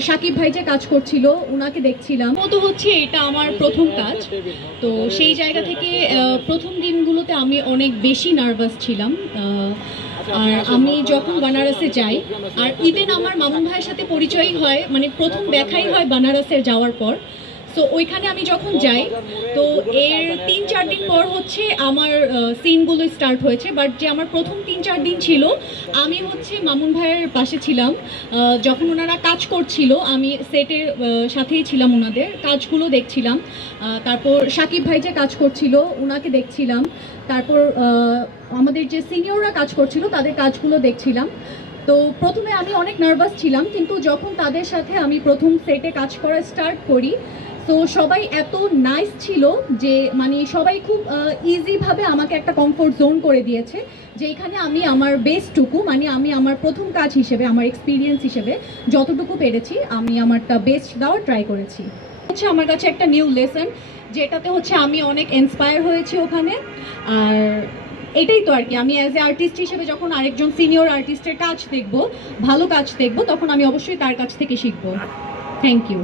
সাকিব ভাই যে কাজ করছিল ওনাকে দেখছিলাম, ও তো হচ্ছে এটা আমার প্রথম কাজ। তো সেই জায়গা থেকে প্রথম দিনগুলোতে আমি অনেক বেশি নার্ভাস ছিলাম। আর আমি যখন বানারসে যাই, আর ইভেন আমার মামুন ভাইয়ের সাথে পরিচয় হয়, মানে প্রথম দেখাই হয় বানারসে যাওয়ার পর। সো ওইখানে আমি যখন যাই, তো এর 3-4 দিন পর হচ্ছে আমার সিনগুলো স্টার্ট হয়েছে। বাট যে আমার প্রথম 3-4 দিন ছিল, আমি হচ্ছে মামুন ভাইয়ের পাশে ছিলাম। যখন ওনারা কাজ করছিল, আমি সেটের সাথেই ছিলাম, ওনাদের কাজগুলো দেখছিলাম। তারপর সাকিব ভাই যে কাজ করছিল ওনাকে দেখছিলাম। তারপর আমাদের যে সিনিয়ররা কাজ করছিল তাদের কাজগুলো দেখছিলাম। তো প্রথমে আমি অনেক নার্ভাস ছিলাম, কিন্তু যখন তাদের সাথে আমি প্রথম সেটে কাজ করা স্টার্ট করি, তো সবাই এত নাইস ছিল যে মানে সবাই খুব ইজিভাবে আমাকে একটা কমফোর্ট জোন করে দিয়েছে, যে এখানে আমি আমার বেস্টটুকু, মানে আমি আমার প্রথম কাজ হিসেবে, আমার এক্সপিরিয়েন্স হিসেবে যতটুকু পেরেছি আমি আমারটা বেস্ট দেওয়ার ট্রাই করেছি। হচ্ছে আমার কাছে একটা নিউ লেসন, যেটাতে হচ্ছে আমি অনেক ইন্সপায়ার হয়েছি ওখানে। আর এটাই তো আর কি, আমি অ্যাজ এ আর্টিস্ট হিসেবে যখন আরেকজন সিনিয়র আর্টিস্টের কাজ দেখব, ভালো কাজ দেখব, তখন আমি অবশ্যই তার কাছ থেকে শিখবো। Thank you.